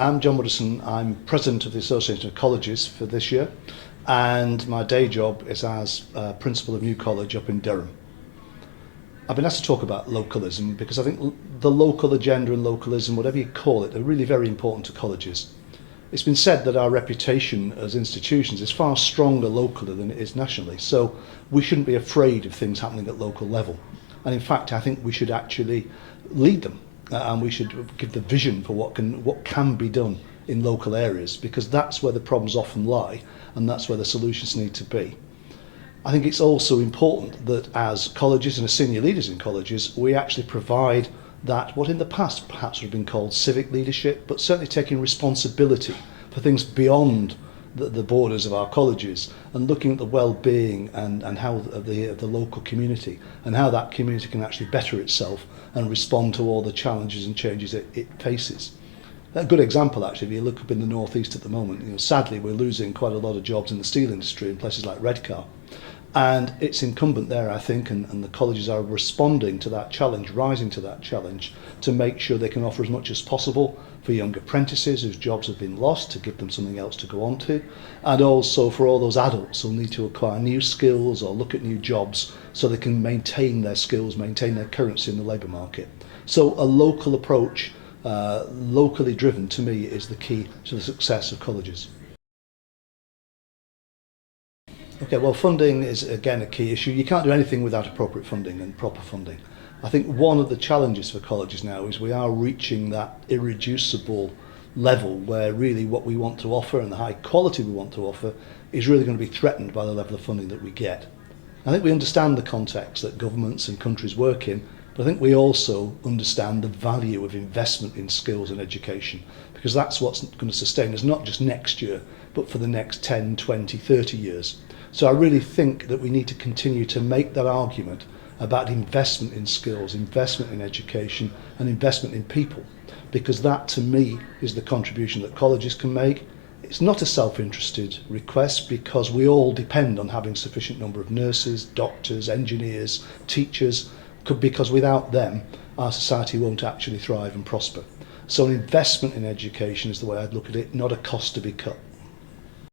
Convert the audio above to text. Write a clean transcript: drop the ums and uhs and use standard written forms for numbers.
I'm John Widdowson. I'm President of the Association of Colleges for this year, and my day job is as Principal of New College up in Durham. I've been asked to talk about localism because I think the local agenda and localism, whatever you call it, are really very important to colleges. It's been said that our reputation as institutions is far stronger locally than it is nationally, so we shouldn't be afraid of things happening at local level. And in fact, I think we should actually lead them, and we should give the vision for what can be done in local areas, because that's where the problems often lie, and that's where the solutions need to be. I think it's also important that as colleges and as senior leaders in colleges, we actually provide that what in the past perhaps would have been called civic leadership, but certainly taking responsibility for things beyond the borders of our colleges and looking at the well-being and how the local community and how that community can actually better itself and respond to all the challenges and changes it faces. A good example, actually, if you look up in the northeast at the moment, sadly we're losing quite a lot of jobs in the steel industry in places like Redcar. And it's incumbent there, I think, and the colleges are responding to that challenge, rising to that challenge, to make sure they can offer as much as possible for young apprentices whose jobs have been lost, to give them something else to go on to, and also for all those adults who need to acquire new skills or look at new jobs so they can maintain their skills, maintain their currency in the labour market. So a local approach, locally driven, to me, is the key to the success of colleges. Okay, well, funding is again a key issue. You can't do anything without appropriate funding and proper funding. I think one of the challenges for colleges now is we are reaching that irreducible level where really what we want to offer and the high quality we want to offer is really going to be threatened by the level of funding that we get. I think we understand the context that governments and countries work in, but I think we also understand the value of investment in skills and education, because that's what's going to sustain us not just next year, but for the next 10, 20, 30 years. So I really think that we need to continue to make that argument about investment in skills, investment in education, and investment in people, because that, to me, is the contribution that colleges can make. It's not a self-interested request, because we all depend on having sufficient number of nurses, doctors, engineers, teachers, because without them, our society won't actually thrive and prosper. So an investment in education is the way I'd look at it, not a cost to be cut.